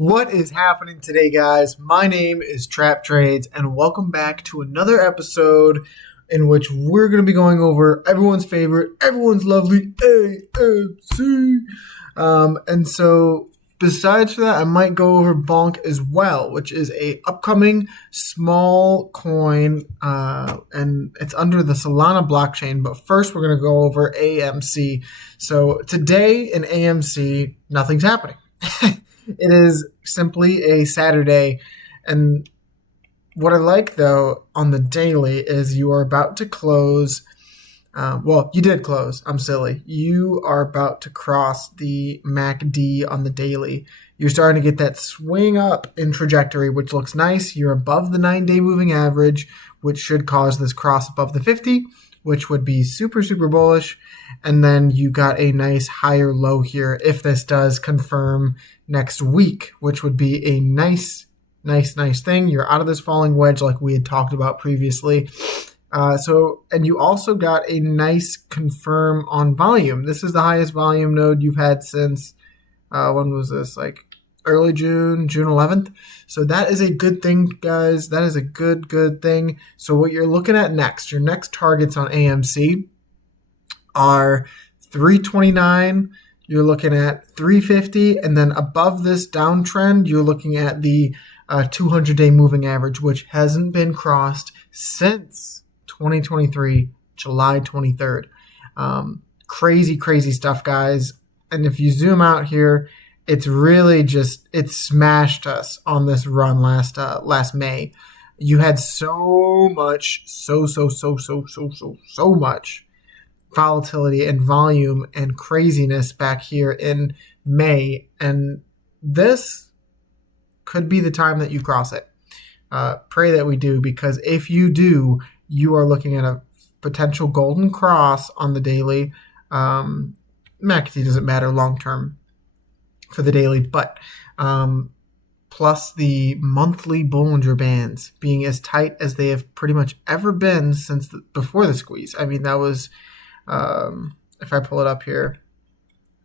What is happening today, guys? My name is Trap Trades, and welcome back to another episode in which we're going to be going over everyone's favorite, everyone's lovely AMC. And so, besides that, I might go over Bonk as well, which is a upcoming small coin, and it's under the Solana blockchain. But first, we're going to go over AMC. So today in AMC, nothing's happening. It is simply a Saturday, and what I like, though, on the daily is you are about to close. You did close. I'm silly. You are about to cross the MACD on the daily. You're starting to get that swing up in trajectory, which looks nice. You're above the 9-day moving average, which should cause this cross above the 50, which would be super, super bullish. And then you got a nice higher low here if this does confirm next week, which would be a nice thing. You're out of this falling wedge like we had talked about previously. And you also got a nice confirm on volume. This is the highest volume node you've had since, when was this? Like early June 11th. So that is a good thing, guys. That is a good thing. So what you're looking at next, your next targets on AMC are 329. You're looking at 350, and then above this downtrend, you're looking at the 200-day moving average, which hasn't been crossed since 2023, July 23rd. Crazy stuff, guys. And if you zoom out here, it's really just, it smashed us on this run last May. You had so much volatility and volume and craziness back here in May, and this could be the time that you cross it. Pray that we do, because if you do, you are looking at a potential golden cross on the daily. MACD doesn't matter long term for the daily, but plus the monthly Bollinger Bands being as tight as they have pretty much ever been since before the squeeze. I mean, that was, if I pull it up here,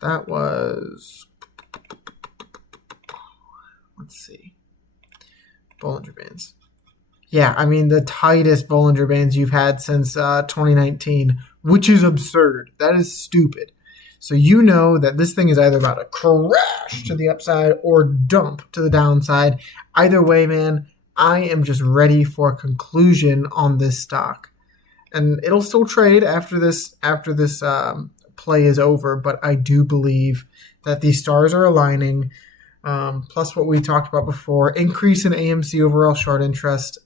that was, let's see, Bollinger Bands. Yeah, I mean, the tightest Bollinger Bands you've had since 2019, which is absurd. That is stupid. So you know that this thing is either about to crash to the upside or dump to the downside. Either way, man, I am just ready for a conclusion on this stock. And it'll still trade after this play is over, but I do believe that these stars are aligning. Plus what we talked about before, increase in AMC overall short interest.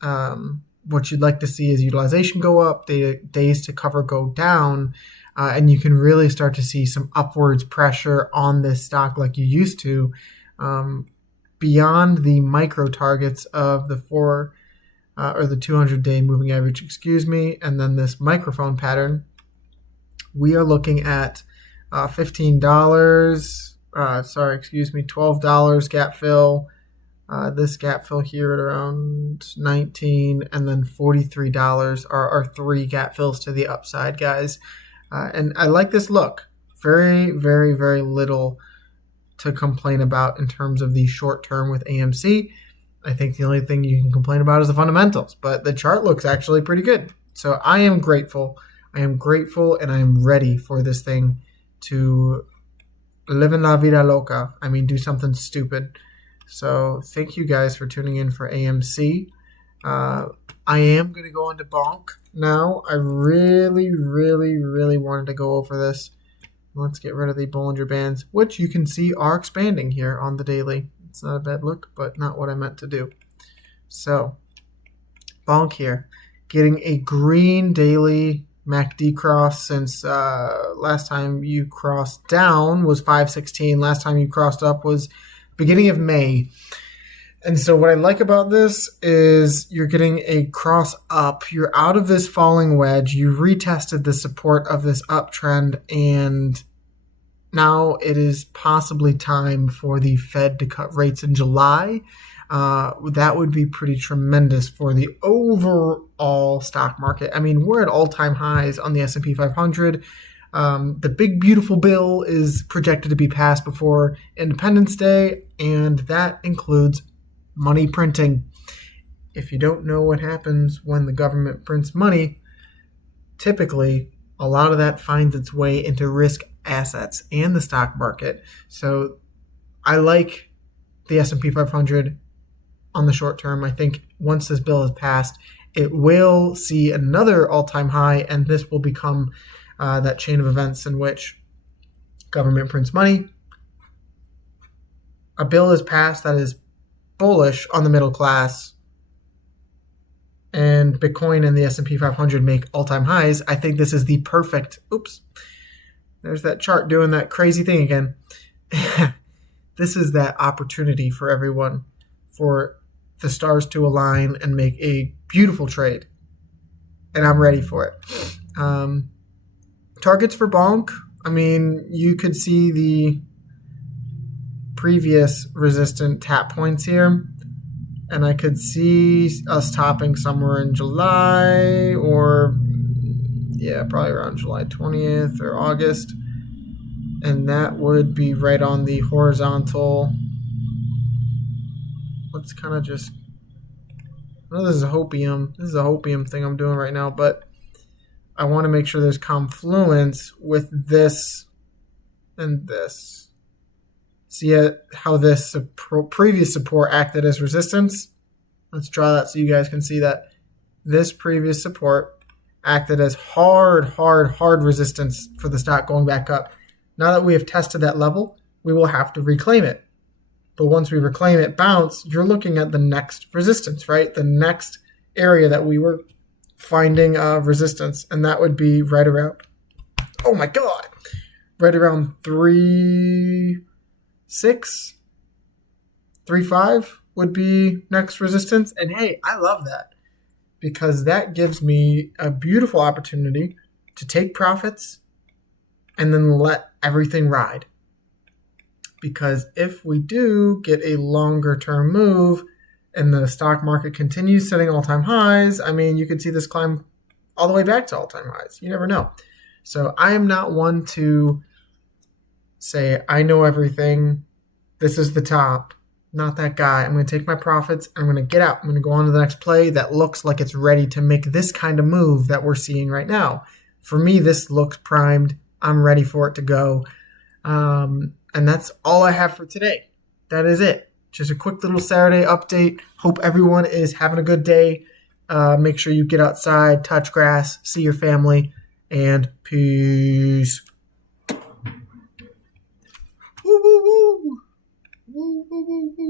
What you'd like to see is utilization go up, days to cover go down, and you can really start to see some upwards pressure on this stock like you used to, beyond the micro targets of the 200-day moving average, and then this microphone pattern. We are looking at $15. $12 gap fill. This gap fill here at around $19, and then $43 are our 3 gap fills to the upside, guys. And I like this look. Very, very, very little to complain about in terms of the short term with AMC. I think the only thing you can complain about is the fundamentals, but the chart looks actually pretty good. So I am grateful. And I am ready for this thing to live in la vida loca. I mean, do something stupid. So thank you guys for tuning in for AMC. I am going to go into Bonk now. I really wanted to go over this. Let's get rid of the Bollinger Bands, which you can see are expanding here on the daily. It's not a bad look, but not what I meant to do. So Bonk here, getting a green daily MACD cross since last time you crossed down was 516. Last time you crossed up was beginning of May. And so what I like about this is you're getting a cross up. You're out of this falling wedge. You retested the support of this uptrend, and now it is possibly time for the Fed to cut rates in July. That would be pretty tremendous for the overall stock market. I mean, we're at all-time highs on the S&P 500. The big, beautiful bill is projected to be passed before Independence Day, and that includes money printing. If you don't know what happens when the government prints money, typically a lot of that finds its way into risk assets and the stock market. So I like the S&P 500 on the short term. I think once this bill is passed, it will see another all-time high, and this will become that chain of events in which government prints money. A bill is passed that is bullish on the middle class, and Bitcoin and the S&P 500 make all-time highs. I think this is the perfect, there's that chart doing that crazy thing again. This is that opportunity for everyone, for the stars to align and make a beautiful trade. And I'm ready for it. Targets for Bonk. I mean, you could see the previous resistant tap points here. And I could see us topping somewhere in July or, probably around July 20th or August. And that would be right on the horizontal. Let's kind of just, I know this is a hopium. This is a hopium thing I'm doing right now, but I want to make sure there's confluence with this and this. See how this previous support acted as resistance? Let's draw that so you guys can see that this previous support acted as hard resistance for the stock going back up. Now that we have tested that level, we will have to reclaim it. But once we reclaim it, bounce, you're looking at the next resistance, right? The next area that we were finding resistance, and that would be right around, oh my God, right around 3.6, 3.5 would be next resistance. And hey, I love that because that gives me a beautiful opportunity to take profits and then let everything ride. Because if we do get a longer term move and the stock market continues setting all-time highs, I mean, you could see this climb all the way back to all-time highs. You never know. So I am not one to say, I know everything. This is the top. Not that guy. I'm going to take my profits. I'm going to get out. I'm going to go on to the next play that looks like it's ready to make this kind of move that we're seeing right now. For me, this looks primed. I'm ready for it to go. And that's all I have for today. That is it. Just a quick little Saturday update. Hope everyone is having a good day. Make sure you get outside, touch grass, see your family, and peace. Woo, woo, woo. Woo, woo, woo, woo.